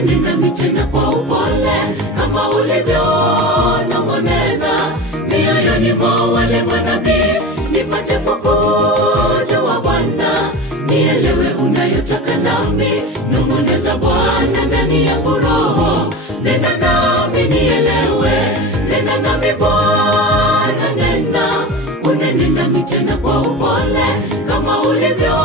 unene nami tena kwa upole, kama ulivyo nong'oneza mioyoni mwa wale manabii, nipate kukujua Bwana, nielewe unayotaka nami. Nong'oneza Bwana ndani yangu roho, nena nami nielewe, nena nami Bwana, nena unene nami tena kwa upole, kama ulivyo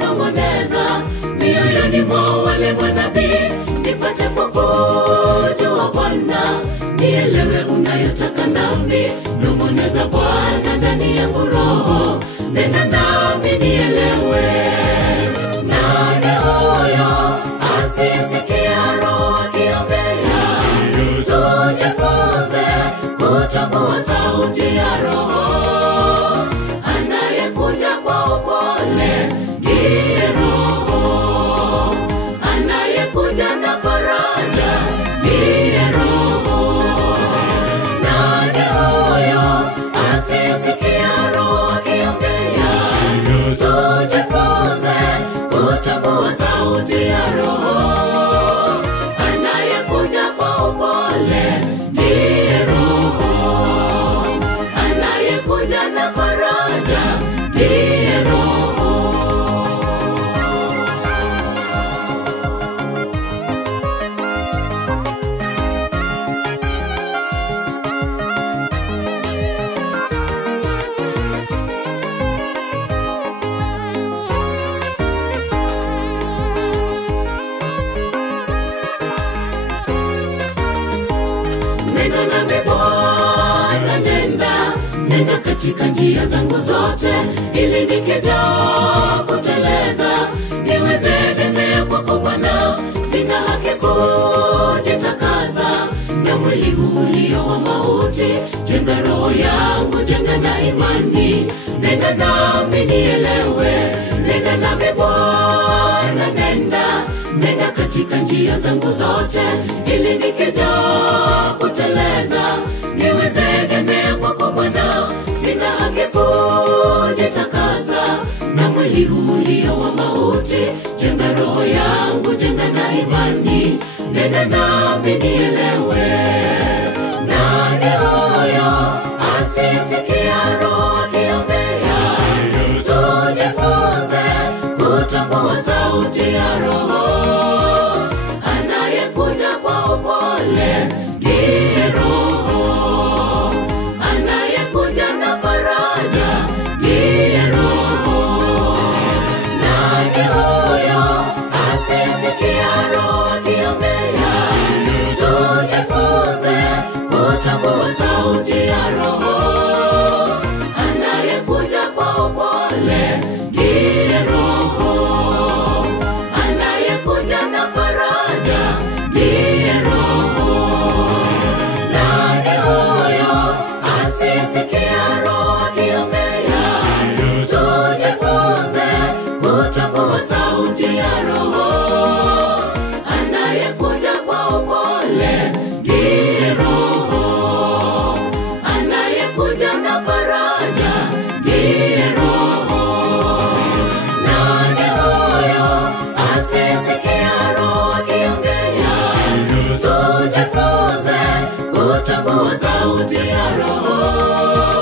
nong'oneza mioyoni mwa wale manabii, nipate kukujua Bwana, nielewe unayotaka nami. Nong'oneza Bwana ndani yangu roho, nena nami nielewe. Nani huyo asisikia roho akiongea? Tujifunze kutambua sauti ya roho, anayekuja kwa upole ndiye roho, anayekuja na faraja ndiye roho. Nani huyo asisikia roho akiongea? Tujifunze kutambua sauti ya roho, anayekuja kwa upole ndiye roho, anayekuja na faraja ndiye roho. Nena nami Bwana, nenda katika njia zangu zote, ili nikija kuteleza niweze egemea kwako Bwana. Sina haki kujitakasa na mwili huu ulio wa mauti, jenga roho yangu, jenga na imani. Nenda nami nielewe, nenda nami Bwana, nenda katika njia zangu zote, ili nikija kuteleza niweze egemea kwako Bwana. Sina haki kujitakasa na mwili huu ulio wa mauti, jenga roho yangu, jenga na imani. Nenda nami nielewe. Nani huyo asisikia roho akiongea? Tujifunze kutambua sauti ya roho, anayekuja kwa upole ndiye roho, anayekuja na faraja ndiye roho. Nani huyo asisikia roho akiongea? Tujifunze kutambua sauti ya roho, anayekuja kwa upole ndiye roho, anayekuja na faraja ndiye roho. Nani huyo asisikia roho akiongea? Tujifunze kutambua sauti ya roho, anayekuja kwa upole ndiye roho, anayekuja na faraja ndiye roho. Nani huyo asisikia roho akiongea? Tujifunze kutambua sauti ya roho,